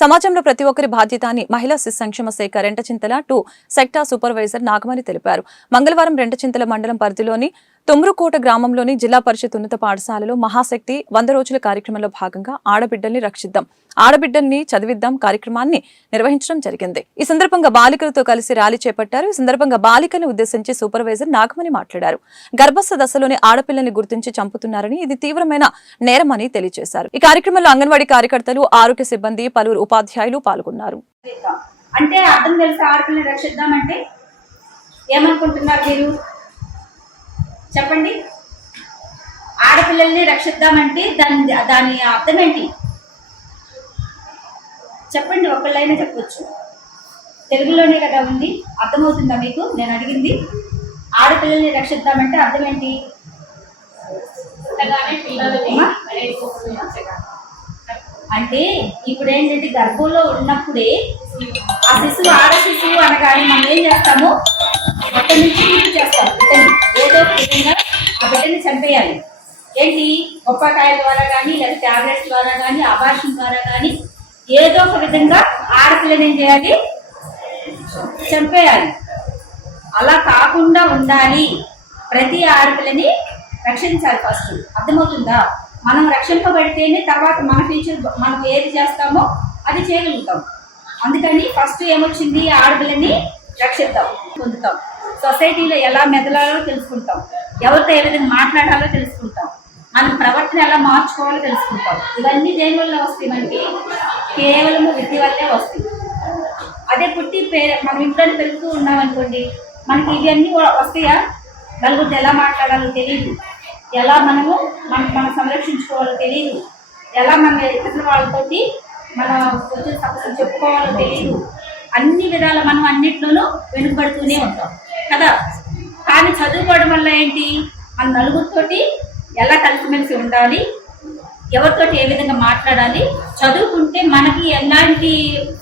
సమాజంలో ప్రతి ఒక్కరి బాధ్యత అని మహిళా శిశు సంక్షేమ శాఖ రెంటచింతల 2 సెక్టార్ సూపర్వైజర్ నాగమణి తెలిపారు. మంగళవారం రెంటచింతల మండలం పరిధిలోని తుమ్రుకోట గ్రామంలోని జిల్లా పరిషత్ ఉన్నత పాఠశాలలో మహాశక్తి 100 రోజుల కార్యక్రమంలో భాగంగా ఆడబిడ్డల్ని రక్షిద్దాం, ఆడబిడ్డల్ని చదివిద్దాం కార్యక్రమాన్ని నిర్వహించడం జరిగింది. ఈ సందర్భంగా బాలికలతో కలిసి ర్యాలీ చేపట్టారు. ఈ సందర్భంగా బాలికలను ఉద్దేశించి సూపర్వైజర్ నాగమణి మాట్లాడారు. గర్భస్థ దశలోని ఆడపిల్లల్ని గుర్తించి చంపుతున్నారని, ఇది తీవ్రమైన నేరమని తెలియజేశారు. ఈ కార్యక్రమంలో అంగన్వాడీ కార్యకర్తలు, ఆరోగ్య సిబ్బంది, పలువురు ఉపాధ్యాయులు పాల్గొన్నారు. అంటే అర్థం తెలుసా? ఆడపిల్లని రక్షిద్దామంటే ఏమనుకుంటున్నారు మీరు? చెప్పండి. ఆడపిల్లల్ని రక్షిద్దామంటే దాని అర్థం ఏంటి చెప్పండి. ఒకళ్ళైనా చెప్పొచ్చు, తెలుగులోనే కదా ఉంది. అర్థమవుతుందా మీకు? నేను అడిగింది ఆడపిల్లల్ని రక్షిద్దామంటే అర్థం ఏంటి? అంటే ఇప్పుడు ఏంటంటే గర్భంలో ఉన్నప్పుడే ఆ శిశువు ఆడ శిశువు అనగానే మనం ఏం చేస్తాము? అక్కడి నుంచి చేస్తాము. ఏదో ఒక విధంగా ఆ బిడ్డని చంపేయాలి. ఏంటి? బొప్పకాయల ద్వారా కానీ, లేదా ట్యాబ్లెట్స్ ద్వారా కానీ, అబార్షన్ ద్వారా కానీ ఏదో ఒక విధంగా ఆడపిల్లని ఏం చేయాలి? చంపేయాలి. అలా కాకుండా ఉండాలి. ప్రతి ఆడపిల్లని రక్షించాలి ఫస్ట్. అర్థమవుతుందా? మనం రక్షింపబడితేనే తర్వాత మన ఫ్యూచర్ మనం ఏది చేస్తామో అది చేయగలుగుతాం. అందుకని ఫస్ట్ ఏమొచ్చింది? ఆడపిల్లని రక్షిద్దాం, పొందుతాం. సొసైటీలో ఎలా మెదలాలో తెలుసుకుంటాం, ఎవరితో ఏ విధంగా మాట్లాడాలో తెలుసుకుంటాం, మనం ప్రవర్తన ఎలా మార్చుకోవాలో తెలుసుకుంటాం. ఇవన్నీ దేని వల్ల వస్తాయి? మనకి కేవలం విద్య వల్లే వస్తాయి. అదే పుట్టి మనం ఇంట్లోనే పెరుగుతూ ఉన్నామనుకోండి, మనకి ఇవన్నీ వస్తాయా? నలుగురితో ఎలా మాట్లాడాలో తెలియదు, ఎలా మనము మనం సంరక్షించుకోవాలో తెలియదు, ఎలా మన ఇతరుల వాళ్ళతోటి మన వచ్చిన సమస్యలు చెప్పుకోవాలో తెలియదు. అన్ని విధాల మనం అన్నిట్లోనూ వెనుకబడుతూనే ఉంటాం కదా. కానీ చదువుకోవడం వల్ల ఏంటి? మన నలుగురితోటి ఎలా కలిసిమెలిసి ఉండాలి, ఎవరితోటి ఏ విధంగా మాట్లాడాలి, చదువుకుంటే మనకి ఎలాంటి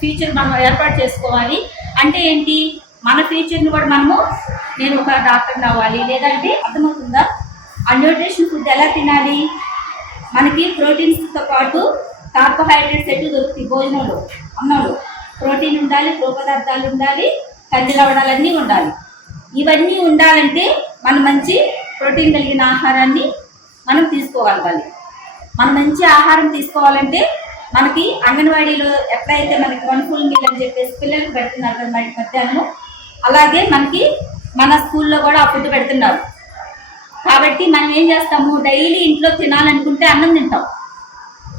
ఫ్యూచర్ మనం ఏర్పాటు చేసుకోవాలి అంటే ఏంటి? మన ఫ్యూచర్ని కూడా మనము నేను ఒక డాక్టర్ని అవ్వాలి, లేదంటే అర్థమవుతుందా? ఆ న్యూట్రిషన్ ఫుడ్ ఎలా తినాలి? మనకి ప్రోటీన్స్తో పాటు కార్బోహైడ్రేట్స్ ఎటు దొరుకుతాయి భోజనంలో, అన్నంలో ప్రోటీన్ ఉండాలి, పదార్థాలు ఉండాలి, కంది లవణాలన్నీ ఉండాలి. ఇవన్నీ ఉండాలంటే మనం మంచి ప్రోటీన్ కలిగిన ఆహారాన్ని మనం తీసుకోగలగాలి. మనం మంచి ఆహారం తీసుకోవాలంటే మనకి అంగన్వాడీలో ఎట్లయితే మనకి 1 full meal అని చెప్పేసి పిల్లలకు పెడుతున్నారు కదా మధ్యాహ్నం, అలాగే మనకి మన స్కూల్లో కూడా ఆ ఫుడ్ పెడుతున్నారు. కాబట్టి మనం ఏం చేస్తాము? డైలీ ఇంట్లో తినాలనుకుంటే అన్నం తింటాం.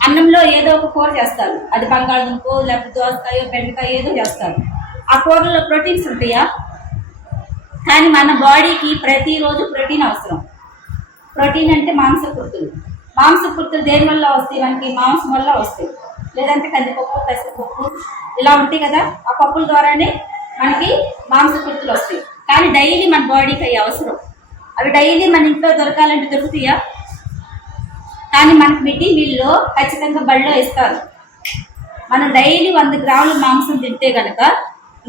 అన్నంలో ఏదో ఒక కూర చేస్తారు, అది బంగాళదుంపో లేకపోతే దోసకాయో బెండకాయ ఏదో చేస్తారు. ఆ కూరలో ప్రోటీన్స్ ఉంటాయా? కానీ మన బాడీకి ప్రతిరోజు ప్రోటీన్ అవసరం. ప్రోటీన్ అంటే మాంసకృతులు. మాంసకృతులు దేని వల్ల వస్తాయి? మనకి మాంసం వల్ల వస్తాయి, లేదంటే కందిపప్పు, పెసరపప్పు ఇలా ఉంటాయి కదా. ఆ పప్పుల ద్వారానే మనకి మాంసకృతులు వస్తాయి. కానీ డైలీ మన బాడీకి అవి అవసరం. అవి డైలీ మన ఇంట్లో దొరకాలంటే దొరుకుతాయా? కానీ మనకి మిడ్ డే మీల్లో ఖచ్చితంగా బడిలో ఇస్తారు. మనం డైలీ 100 గ్రాముల మాంసం తింటే కనుక